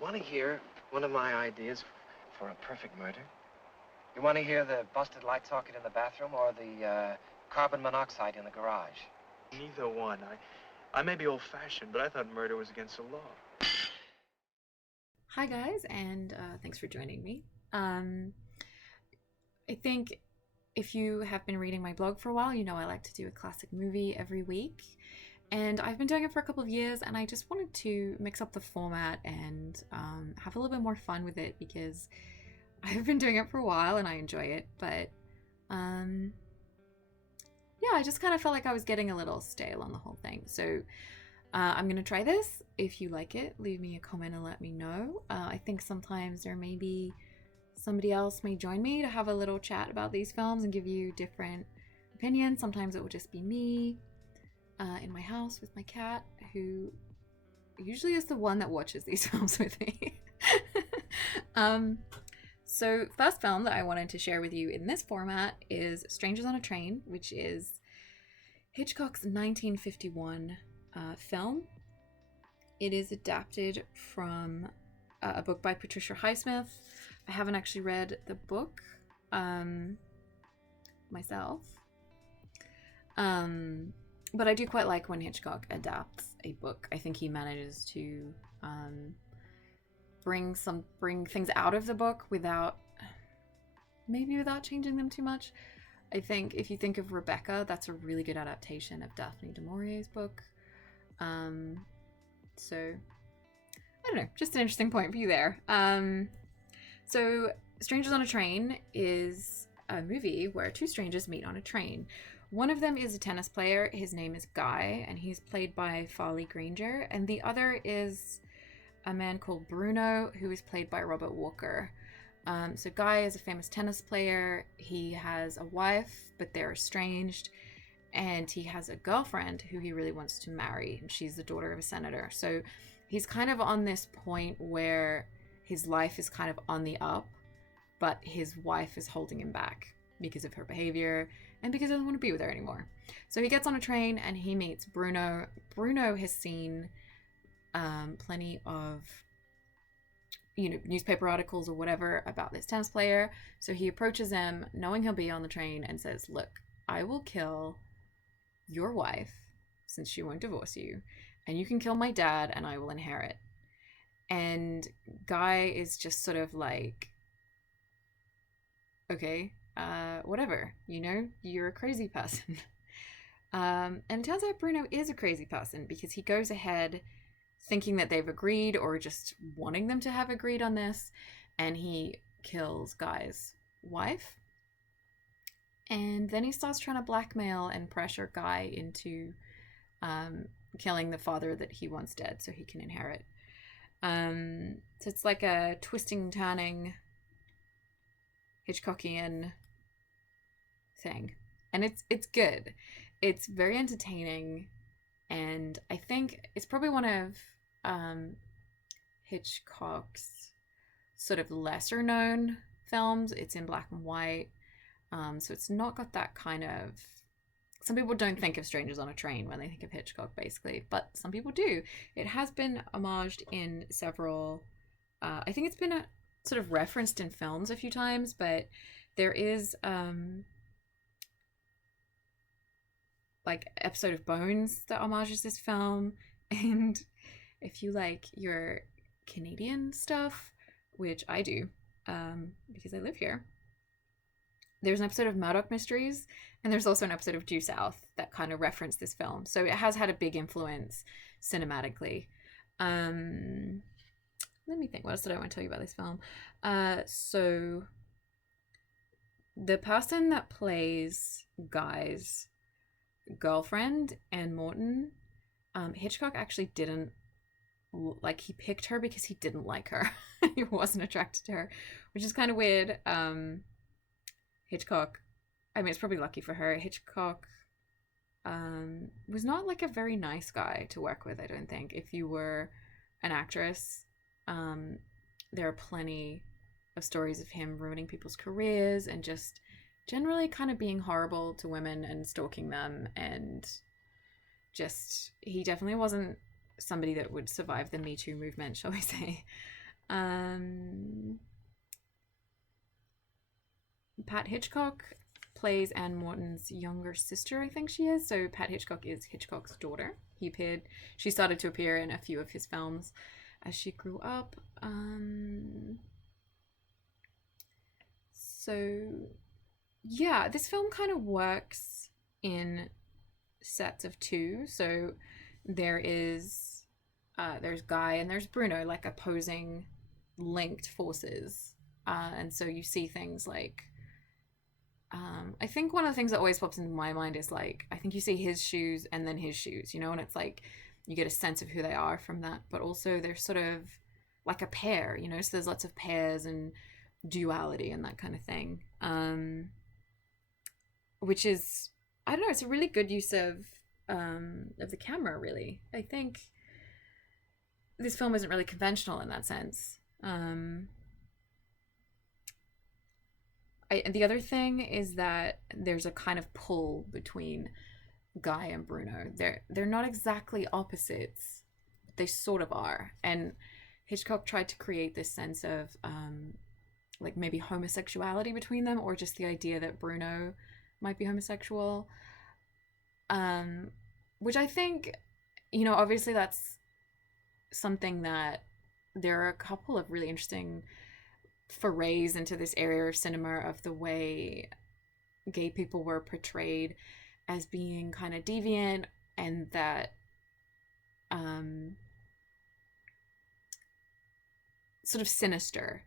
Want to hear one of my ideas for a perfect murder? You want to hear the busted light socket in the bathroom or the carbon monoxide in the garage? Neither one. I may be old-fashioned, but I thought murder was against the law. Hi guys, and thanks for joining me. I think if you have been reading my blog for a while, you know I like to do a classic movie every week. And I've been doing it for a couple of years, and I just wanted to mix up the format and have a little bit more fun with it because I've been doing it for a while and I enjoy it. But yeah, I just kind of felt like I was getting a little stale on the whole thing. So I'm going to try this. If you like it, leave me a comment and let me know. I think sometimes there may be somebody else may join me to have a little chat about these films and give you different opinions. Sometimes it will just be me in my house with my cat, who usually is the one that watches these films with me. So first film that I wanted to share with you in this format is Strangers on a Train, which is Hitchcock's 1951 film. It is adapted from a book by Patricia Highsmith. I haven't actually read the book myself. But I do quite like when Hitchcock adapts a book. I think he manages to bring things out of the book without changing them too much. I think if you think of Rebecca, that's a really good adaptation of Daphne du Maurier's book. So I don't know, just an interesting point of view there. So Strangers on a Train is a movie where two strangers meet on a train. One of them is a tennis player. His name is Guy, and he's played by Farley Granger. And the other is a man called Bruno, who is played by Robert Walker. So Guy is a famous tennis player. He has a wife, but they're estranged. And he has a girlfriend who he really wants to marry. And she's the daughter of a senator. So he's kind of on this point where his life is kind of on the up, but his wife is holding him back because of her behavior and because he doesn't want to be with her anymore. So he gets on a train and he meets Bruno. Bruno has seen plenty of, newspaper articles or whatever about this tennis player. So he approaches him knowing he'll be on the train and says, look, I will kill your wife since she won't divorce you, and you can kill my dad and I will inherit. And Guy is just sort of like, okay, whatever, you're a crazy person. And it turns out Bruno is a crazy person because he goes ahead thinking that they've agreed or just wanting them to have agreed on this, and he kills Guy's wife. And then he starts trying to blackmail and pressure Guy into killing the father that he wants dead so he can inherit. So it's like a twisting, turning Hitchcockian thing, and it's good. It's very entertaining, and I think it's probably one of Hitchcock's sort of lesser known films. It's in black and white, so it's not got that kind of, some people don't think of Strangers on a Train when they think of Hitchcock, basically, but some people do. It has been homaged in several, I think it's been sort of referenced in films a few times, but there is like episode of Bones that homages this film. And if you like your Canadian stuff, which I do because I live here, there's an episode of Murdoch Mysteries, and there's also an episode of Due South that kind of reference this film. So it has had a big influence cinematically. Let me think, what else did I want to tell you about this film? So the person that plays Guy's girlfriend, Anne Morton, Hitchcock actually didn't, like, he picked her because he didn't like her. He wasn't attracted to her, which is kind of weird. Hitchcock, I mean, it's probably lucky for her. Hitchcock was not like a very nice guy to work with, I don't think. If you were an actress, there are plenty of stories of him ruining people's careers and just generally kind of being horrible to women and stalking them, and just, he definitely wasn't somebody that would survive the Me Too movement, shall we say. Pat Hitchcock plays Anne Morton's younger sister, I think she is. So Pat Hitchcock is Hitchcock's daughter. She started to appear in a few of his films as she grew up. So yeah, this film kind of works in sets of two. So there's Guy and there's Bruno, like opposing linked forces. And so you see things like, I think one of the things that always pops into my mind is like, I think you see his shoes and then his shoes, you know, and it's like you get a sense of who they are from that, but also they're sort of like a pair, you know, so there's lots of pairs and duality and that kind of thing, which is, I don't know, it's a really good use of the camera, really. I think this film isn't really conventional in that sense. The other thing is that there's a kind of pull between Guy and Bruno. They're not exactly opposites, but they sort of are. And Hitchcock tried to create this sense of like maybe homosexuality between them, or just the idea that Bruno might be homosexual. Which I think, you know, obviously that's something that there are a couple of really interesting forays into this area of cinema, of the way gay people were portrayed as being kind of deviant, and that sort of sinister,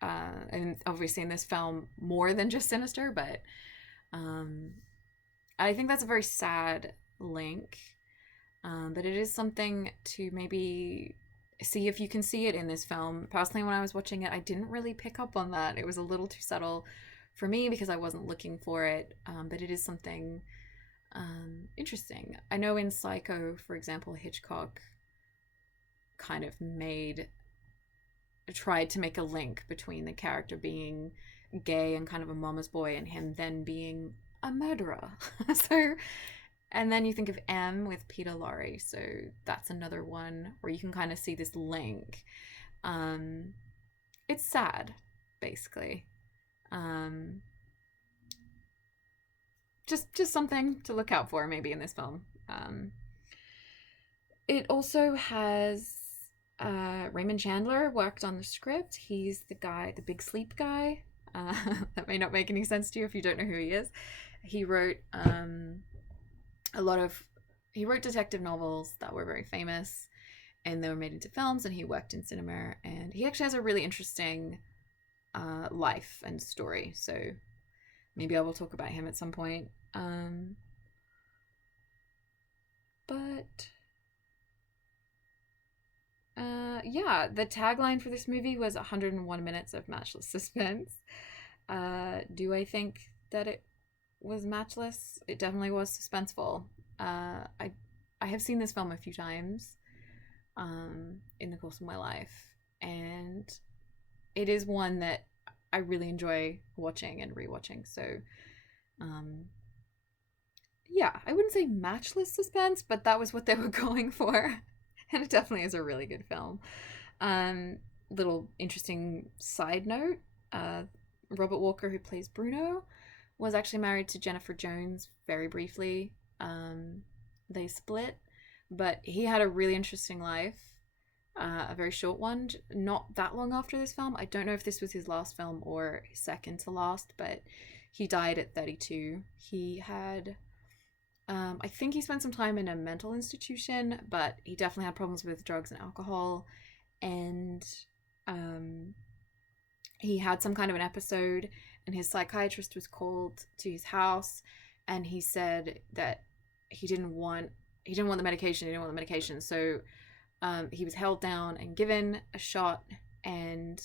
and obviously in this film more than just sinister, but I think that's a very sad link, but it is something to maybe see if you can see it in this film. Personally, when I was watching it, I didn't really pick up on that. It was a little too subtle for me because I wasn't looking for it, but it is something interesting. I know in Psycho, for example, Hitchcock kind of tried to make a link between the character being gay and kind of a mama's boy and him then being a murderer. So, and then you think of M with Peter Lorre, so that's another one where you can kind of see this link. It's sad, basically. Just something to look out for maybe in this film. It also has Raymond Chandler worked on the script. He's the guy, the big sleep guy. That may not make any sense to you if you don't know who he is. He wrote he wrote detective novels that were very famous, and they were made into films, and he worked in cinema, and he actually has a really interesting life and story, so maybe I will talk about him at some point. Yeah, the tagline for this movie was 101 minutes of matchless suspense. Do I think that it was matchless? It definitely was suspenseful. I have seen this film a few times in the course of my life, and it is one that I really enjoy watching and rewatching. So yeah, I wouldn't say matchless suspense, but that was what they were going for. And it definitely is a really good film. Little interesting side note, Robert Walker, who plays Bruno, was actually married to Jennifer Jones very briefly. They split, but he had a really interesting life, a very short one, not that long after this film. I don't know if this was his last film or his second to last, but he died at 32. He had, I think he spent some time in a mental institution, but he definitely had problems with drugs and alcohol, and he had some kind of an episode, and his psychiatrist was called to his house, and he said that he didn't want the medication, so he was held down and given a shot, and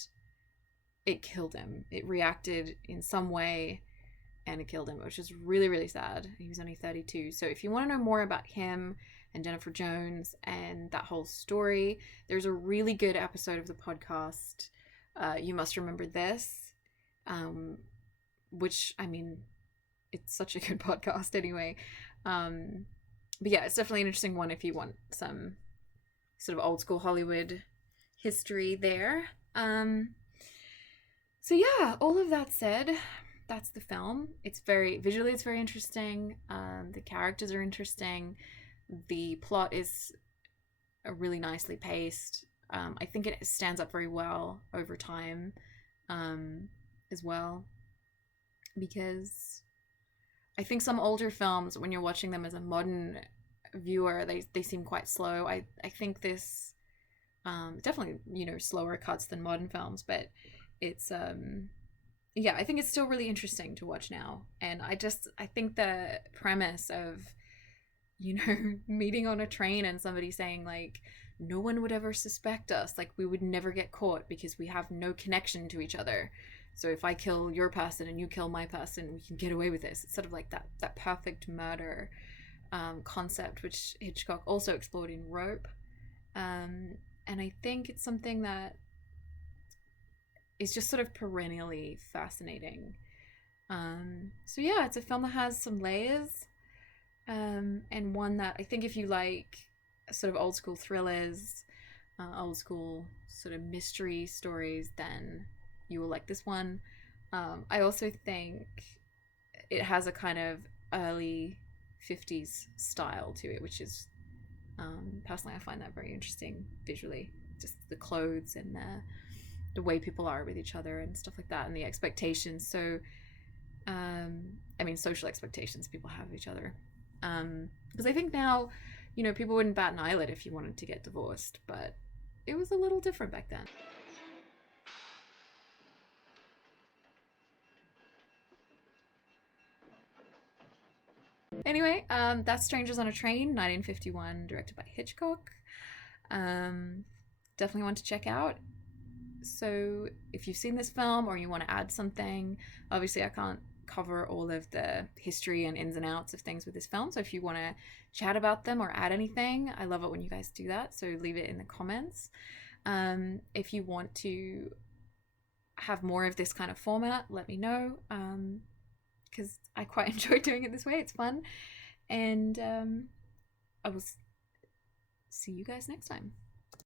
it killed him. It reacted in some way and it killed him, which is really, really sad. He was only 32. So if you want to know more about him and Jennifer Jones and that whole story, there's a really good episode of the podcast, You Must Remember This, which, I mean, it's such a good podcast anyway. But yeah, it's definitely an interesting one if you want some sort of old school Hollywood history there. So yeah, all of that said, that's the film. It's very visually, it's very interesting. The characters are interesting. The plot is really nicely paced. I think it stands up very well over time, as well, because I think some older films, when you're watching them as a modern viewer, they seem quite slow. I think this, definitely, you know, slower cuts than modern films, but it's yeah, I think it's still really interesting to watch now. And I think the premise of, you know, meeting on a train and somebody saying like, no one would ever suspect us, like we would never get caught because we have no connection to each other. So if I kill your person and you kill my person, we can get away with this. It's sort of like that perfect murder concept, which Hitchcock also explored in Rope. And I think it's something that is just sort of perennially fascinating. So yeah, it's a film that has some layers, and one that I think if you like sort of old school thrillers, old school sort of mystery stories, then you will like this one. I also think it has a kind of early 50s style to it, which is, personally I find that very interesting visually. Just the clothes and the way people are with each other and stuff like that, and the expectations. So, I mean, social expectations people have of each other. Because I think now, you know, people wouldn't bat an eyelid if you wanted to get divorced, but it was a little different back then. Anyway, that's Strangers on a Train, 1951, directed by Hitchcock. Definitely want to check out. So if you've seen this film or you want to add something, obviously I can't cover all of the history and ins and outs of things with this film. So if you want to chat about them or add anything, I love it when you guys do that. So leave it in the comments. If you want to have more of this kind of format, let me know, because I quite enjoy doing it this way. It's fun. And I will see you guys next time.